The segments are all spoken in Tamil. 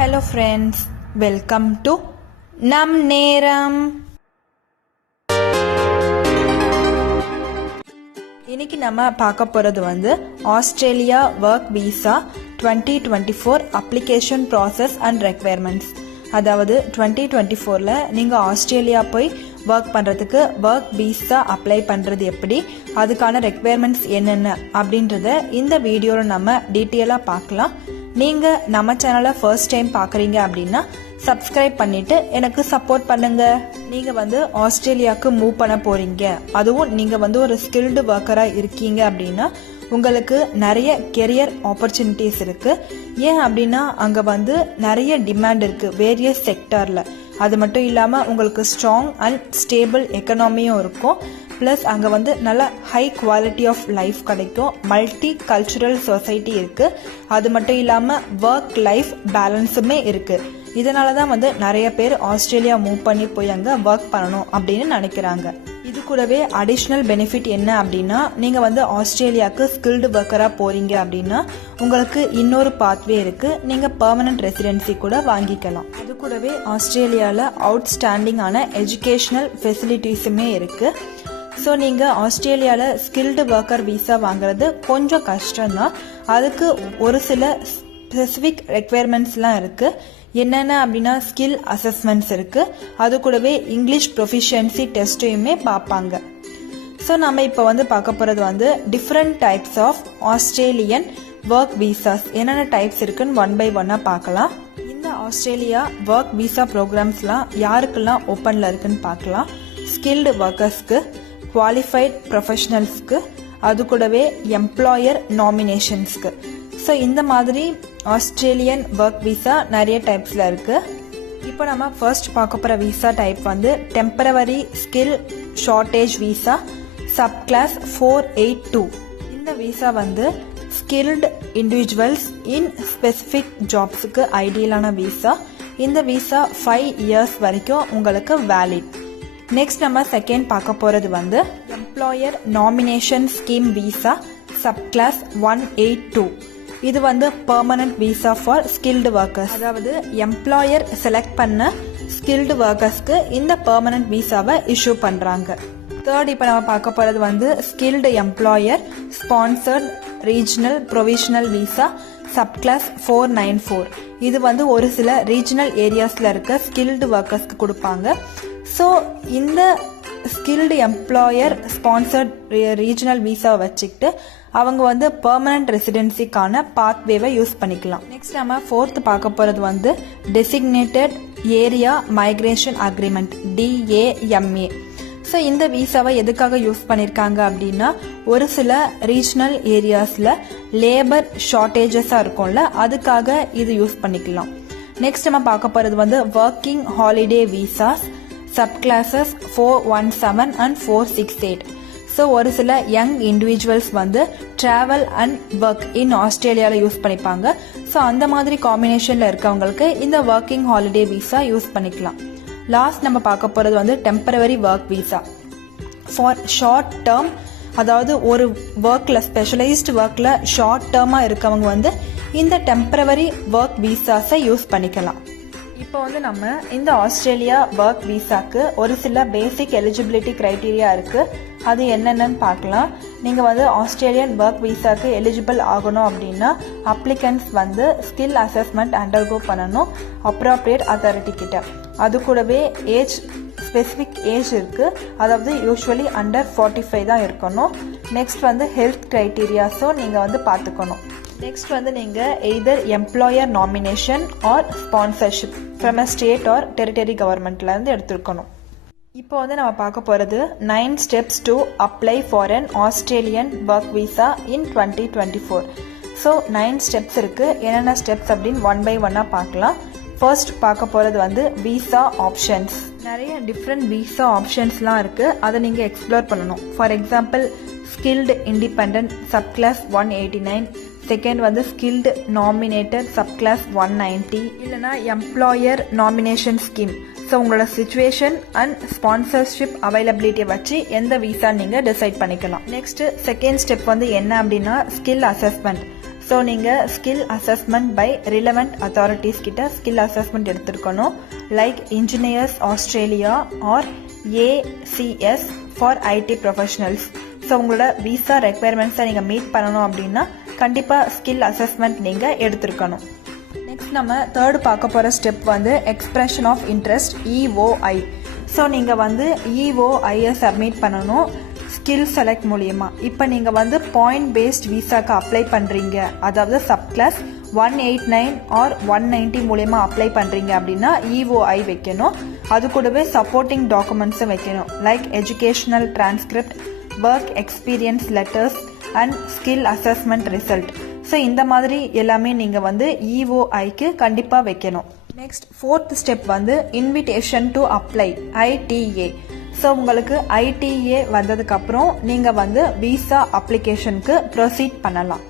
Hello friends, welcome to நம் நேரம். இன்னைக்கு நம்ம பார்க்க போகிறது Australia work visa 2024 application process and requirements. அதாவது 2024ல் நீங்கள் ஆஸ்திரேலியா போய் ஒர்க் பண்ணுறதுக்கு ஒர்க் விசா அப்ளை பண்ணுறது எப்படி, அதுக்கான ரெக்வயர்மெண்ட்ஸ் என்னென்ன அப்படின்றத இந்த வீடியோவில் நம்ம டீட்டெயிலாக பார்க்கலாம். நீங்கள் நம்ம சேனலை ஃபர்ஸ்ட் டைம் பார்க்குறீங்க அப்படின்னா சப்ஸ்கிரைப் பண்ணிட்டு எனக்கு சப்போர்ட் பண்ணுங்க. நீங்க ஆஸ்திரேலியாவுக்கு மூவ் பண்ண போறீங்க, அதுவும் நீங்க ஒரு ஸ்கில்டு ஒர்க்கரா இருக்கீங்க அப்படின்னா உங்களுக்கு நிறைய கெரியர் ஆப்பர்ச்சுனிட்டிஸ் இருக்கு. ஏன் அப்படின்னா அங்க நிறைய டிமாண்ட் இருக்கு வேரியஸ் செக்டார்ல. அது மட்டும் இல்லாம உங்களுக்கு ஸ்ட்ராங் அண்ட் ஸ்டேபிள் எக்கனாமியும் இருக்கும். பிளஸ் அங்கே நல்ல ஹை குவாலிட்டி ஆஃப் லைஃப் கிடைக்கும். மல்டி கல்ச்சுரல் சொசைட்டி இருக்குது. அது மட்டும் இல்லாமல் ஒர்க் லைஃப் பேலன்ஸுமே இருக்குது. இதனால தான் நிறைய பேர் ஆஸ்திரேலியா மூவ் பண்ணி போய் அங்கே ஒர்க் பண்ணணும் அப்படின்னு நினைக்கிறாங்க. இது கூடவே அடிஷ்னல் பெனிஃபிட் என்ன அப்படின்னா நீங்கள் ஆஸ்திரேலியாவுக்கு ஸ்கில்டு ஒர்க்கராக போகிறீங்க அப்படின்னா உங்களுக்கு இன்னொரு பாத்வே இருக்குது. நீங்கள் பெர்மனன்ட் ரெசிடென்சி கூட வாங்கிக்கலாம். அது கூடவே ஆஸ்திரேலியாவில் அவுட்ஸ்டாண்டிங்கான எஜுகேஷ்னல் ஃபெசிலிட்டிஸுமே இருக்குது. ஸோ நீங்கள் ஆஸ்திரேலியாவில் ஸ்கில்டு ஒர்க்கர் விசா வாங்குறது கொஞ்சம் கஷ்டம்தான். அதுக்கு ஒரு சில ஸ்பெசிஃபிக் ரெக்வயர்மெண்ட்ஸ்லாம் இருக்குது. என்னென்ன அப்படின்னா ஸ்கில் அசஸ்மெண்ட்ஸ் இருக்குது. அது கூடவே இங்கிலீஷ் ப்ரொஃபிஷியன்சி டெஸ்ட்டையுமே பார்ப்பாங்க. ஸோ நம்ம இப்போ பார்க்க போகிறது different types of Australian work visas என்னென்ன டைப்ஸ் இருக்குன்னு ஒன் பை ஒன்னாக பார்க்கலாம். இந்த ஆஸ்திரேலியா ஒர்க் விசா ப்ரோக்ராம்ஸ்லாம் யாருக்கெல்லாம் ஓப்பனில் இருக்குன்னு பார்க்கலாம். ஸ்கில்டு ஒர்க்கர்ஸ்க்கு, குவாலிஃபைட் ப்ரொஃபஷனல்ஸ்க்கு, அது கூடவே எம்ப்ளாயர் நாமினேஷன்ஸ்க்கு. ஸோ இந்த மாதிரி ஆஸ்திரேலியன் ஒர்க் விசா நிறைய டைப்ஸில் இருக்குது. இப்போ நம்ம ஃபர்ஸ்ட் பார்க்க போகிற visa type temporary skill shortage visa sub class 482. இந்த visa skilled individuals in specific ஜாப்ஸுக்கு ஐடியலான விசா. இந்த விசா 5 இயர்ஸ் வரைக்கும் உங்களுக்கு வேலிட். நெக்ஸ்ட் நம்ம செகண்ட் பார்க்க போகிறது employer nomination scheme visa sub class 182. இது permanent visa for skilled workers. அதாவது எம்ப்ளாயர் செலக்ட் பண்ண ஸ்கில்டு ஒர்க்கர்ஸ்க்கு இந்த பெர்மனன்ட் விசாவை இஷ்யூ பண்ணுறாங்க. தேர்ட் இப்போ நம்ம பார்க்க போகிறது skilled employer sponsored regional provisional visa sub class 494. இது ஒரு சில ரீஜனல் ஏரியாஸில் இருக்க ஸ்கில்டு ஒர்க்கர்ஸ்க்கு கொடுப்பாங்க. ஸோ இந்த ஸ்கில்டு எம்ப்ளாயர் ஸ்பான்சர்ட் ரீஜனல் விசாவை வச்சுக்கிட்டு அவங்க பெர்மனன்ட் ரெசிடென்சிக்கான பாத்வேவை யூஸ் பண்ணிக்கலாம். நெக்ஸ்ட் நம்ம ஃபோர்த் பார்க்க போகிறது designated area migration agreement DAMA. So இந்த விசாவை எதுக்காக யூஸ் பண்ணியிருக்காங்க அப்படின்னா ஒரு சில ரீஜனல் ஏரியாஸில் லேபர் ஷார்ட்டேஜஸாக இருக்கும்ல, அதுக்காக இது யூஸ் பண்ணிக்கலாம். நெக்ஸ்ட் நம்ம பார்க்க போகிறது working holiday visas sub classes 417 and 468. So ஒரு சில young individuals travel and work in ஆஸ்திரேலியாவில் யூஸ் பண்ணிப்பாங்க. ஸோ அந்த மாதிரி காம்பினேஷனில் இருக்கவங்களுக்கு இந்த ஒர்க்கிங் ஹாலிடே விசா யூஸ் பண்ணிக்கலாம். லாஸ்ட் நம்ம பார்க்க போகிறது temporary work visa for short term. அதாவது ஒரு ஒர்க்கில் ஸ்பெஷலைஸ்டு ஒர்க்கில் ஷார்ட் டேர்மாக இருக்கவங்க இந்த டெம்பரவரி ஒர்க் விசாஸை யூஸ் பண்ணிக்கலாம். இப்போ நம்ம இந்த ஆஸ்திரேலியா ஒர்க் விசாக்கு ஒரு சில பேசிக் எலிஜிபிலிட்டி க்ரைட்டீரியா இருக்குது. அது என்னென்னு பார்க்கலாம். நீங்கள் ஆஸ்திரேலியன் ஒர்க் விசாக்கு எலிஜிபிள் ஆகணும் அப்படின்னா அப்ளிகன்ஸ் ஸ்கில் அசஸ்மெண்ட் அண்டர்கோ பண்ணணும் அப்ராப்ரியேட் அத்தாரிட்டி கிட்ட. அது கூடவே ஏஜ் ஸ்பெசிஃபிக் ஏஜ் இருக்குது. அதாவது யூஸ்வலி அண்டர் 45 தான் இருக்கணும். நெக்ஸ்ட் ஹெல்த் க்ரைட்டீரியாஸும் நீங்கள் பார்த்துக்கணும். நெக்ஸ்ட் நீங்கள் either employer nomination or sponsorship from a state or territory கவர்மெண்ட்லேருந்து எடுத்துருக்கணும். இப்போ நம்ம பார்க்க போகிறது 9 steps to apply for an Australian work visa in 2024. So 9 steps இருக்குது. என்னென்ன ஸ்டெப்ஸ் அப்படின்னு ஒன் பை ஒன்னாக பார்க்கலாம். ஃபர்ஸ்ட் பார்க்க போகிறது விசா ஆப்ஷன்ஸ். நிறைய டிஃப்ரெண்ட் விசா ஆப்ஷன்ஸ்லாம் இருக்குது. அதை நீங்கள் எக்ஸ்ப்ளோர் பண்ணணும். For example skilled independent subclass 189, second skilled nominated subclass 190, இல்லைனா எம்ப்ளாயர் நாமினேஷன் ஸ்கீம். ஸோ உங்களோட சிச்சுவேஷன் அண்ட் ஸ்பான்சர்ஷிப் அவைலபிலிட்டியை வச்சு எந்த விசா நீங்கள் டிசைட் பண்ணிக்கலாம். நெக்ஸ்ட் செகண்ட் ஸ்டெப் என்ன அப்படின்னா ஸ்கில் அசஸ்மெண்ட். ஸோ நீங்கள் skill assessment by relevant authorities கிட்ட ஸ்கில் அசஸ்மெண்ட் எடுத்துருக்கணும். Like engineers Australia or ACS for IT professionals. So உங்களோட விசா ரெக்குயர்மெண்ட்ஸை நீங்கள் மீட் பண்ணணும் அப்படின்னா கண்டிப்பாக ஸ்கில் அசஸ்மெண்ட் நீங்கள் எடுத்துருக்கணும். நெக்ஸ்ட் நம்ம தேர்டு பார்க்க போகிற ஸ்டெப் வந்து expression of interest EOI. So நீங்கள் வந்து EOIயை சப்மிட் பண்ணணும் ஸ்கில் செலக்ட் மூலியமாக. இப்போ நீங்கள் வந்து பாயிண்ட் பேஸ்ட் விசாக்கு அப்ளை பண்ணுறீங்க, அதாவது சப் கிளாஸ் 189 ஆர் 190 மூலியமாக அப்ளை பண்ணுறீங்க அப்படின்னா EOI வைக்கணும். அது கூடவே சப்போர்ட்டிங் டாக்குமெண்ட்ஸும் வைக்கணும். Like educational transcript, work experience letters and skill assessment result. So இந்த மாதிரி எல்லாமே நீங்கள் வந்து EOIக்கு கண்டிப்பாக வைக்கணும். நெக்ஸ்ட் ஃபோர்த் ஸ்டெப் வந்து invitation to apply ITA. So உங்களுக்கு ITA வந்ததுக்கப்புறம் நீங்கள் வந்து விசா அப்ளிகேஷனுக்கு ப்ரொசீட் பண்ணலாம்.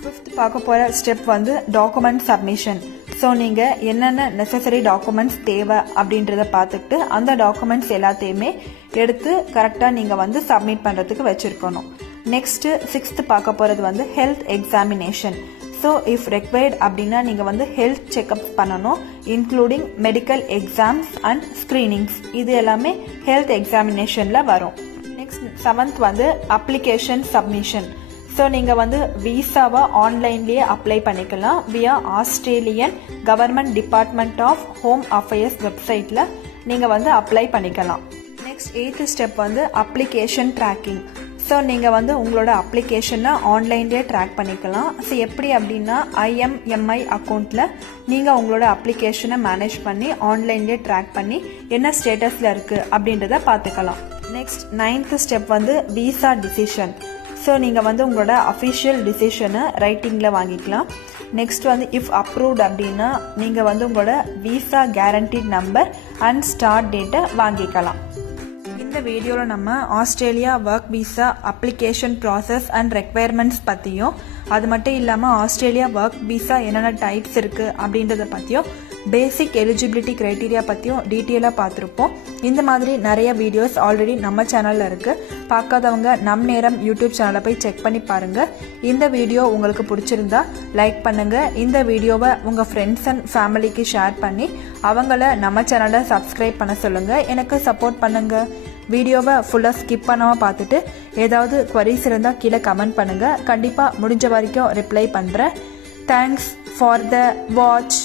ஃபிஃப்த் பார்க்க போகிற ஸ்டெப் வந்து டாக்குமெண்ட் சப்மிஷன். ஸோ நீங்கள் என்னென்ன நெசசரி டாக்குமெண்ட்ஸ் தேவை அப்படின்றத பார்த்துக்கிட்டு அந்த டாக்குமெண்ட்ஸ் எல்லாத்தையுமே எடுத்து கரெக்டாக நீங்கள் வந்து சப்மிட் பண்ணுறதுக்கு வச்சுருக்கணும். நெக்ஸ்ட்டு சிக்ஸ்த்து பார்க்க போகிறது வந்து health examination. So if required அப்படின்னா நீங்கள் வந்து ஹெல்த் செக்அப் பண்ணணும், including medical exams and screenings. இது எல்லாமே ஹெல்த் எக்ஸாமினேஷனில் வரும். நெக்ஸ்ட் செவன்த் வந்து அப்ளிகேஷன் சப்மிஷன். ஸோ நீங்கள் வந்து விசாவை ஆன்லைன்லேயே அப்ளை பண்ணிக்கலாம் via Australian government department of home affairs வெப்சைட்டில் நீங்கள் வந்து அப்ளை பண்ணிக்கலாம். நெக்ஸ்ட் எய்த்து ஸ்டெப் வந்து அப்ளிகேஷன் ட்ராக்கிங். ஸோ நீங்கள் வந்து உங்களோட அப்ளிகேஷனை ஆன்லைன்லேயே ட்ராக் பண்ணிக்கலாம். ஸோ எப்படி அப்படின்னா IMMI அக்கௌண்ட்டில் நீங்கள் உங்களோட அப்ளிகேஷனை மேனேஜ் பண்ணி ஆன்லைன்லேயே ட்ராக் பண்ணி என்ன ஸ்டேட்டஸில் இருக்குது அப்படின்றத பார்த்துக்கலாம். நெக்ஸ்ட் நைன்த்து ஸ்டெப் வந்து விசா டிசிஷன். ஸோ நீங்கள் வந்து உங்களோட அஃபிஷியல் டிசிஷனை ரைட்டிங்கில் வாங்கிக்கலாம். நெக்ஸ்ட் வந்து இஃப் அப்ரூவ்ட் அப்படின்னா நீங்கள் வந்து உங்களோட visa guaranteed number and start டேட்டை வாங்கிக்கலாம். இந்த வீடியோவில் நம்ம Australia work visa application process and requirements பற்றியும், அது மட்டும் இல்லாமல் ஆஸ்திரேலியா ஒர்க் விசா என்னென்ன டைப்ஸ் இருக்குது அப்படின்றத பற்றியும், பேசிக் எலிஜிபிலிட்டி க்ரைட்டீரியா பற்றியும் டீட்டெயிலாக பார்த்துருப்போம். இந்த மாதிரி நிறைய வீடியோஸ் ஆல்ரெடி நம்ம சேனலில் இருக்குது. பார்க்காதவங்க நம் நேரம் யூடியூப் சேனலை போய் செக் பண்ணி பாருங்கள். இந்த வீடியோ உங்களுக்கு பிடிச்சிருந்தா லைக் பண்ணுங்கள். இந்த வீடியோவை உங்கள் ஃப்ரெண்ட்ஸ் அண்ட் ஃபேமிலிக்கு ஷேர் பண்ணி அவங்கள நம்ம சேனலை சப்ஸ்கிரைப் பண்ண சொல்லுங்கள். எனக்கு சப்போர்ட் பண்ணுங்கள். வீடியோவை ஃபுல்லாக ஸ்கிப் பண்ணாமல் பார்த்துட்டு ஏதாவது குவரிஸ் இருந்தால் கீழே கமெண்ட் பண்ணுங்கள். கண்டிப்பாக முடிஞ்ச வரைக்கும் ரிப்ளை பண்ணுறேன். Thanks for the watch.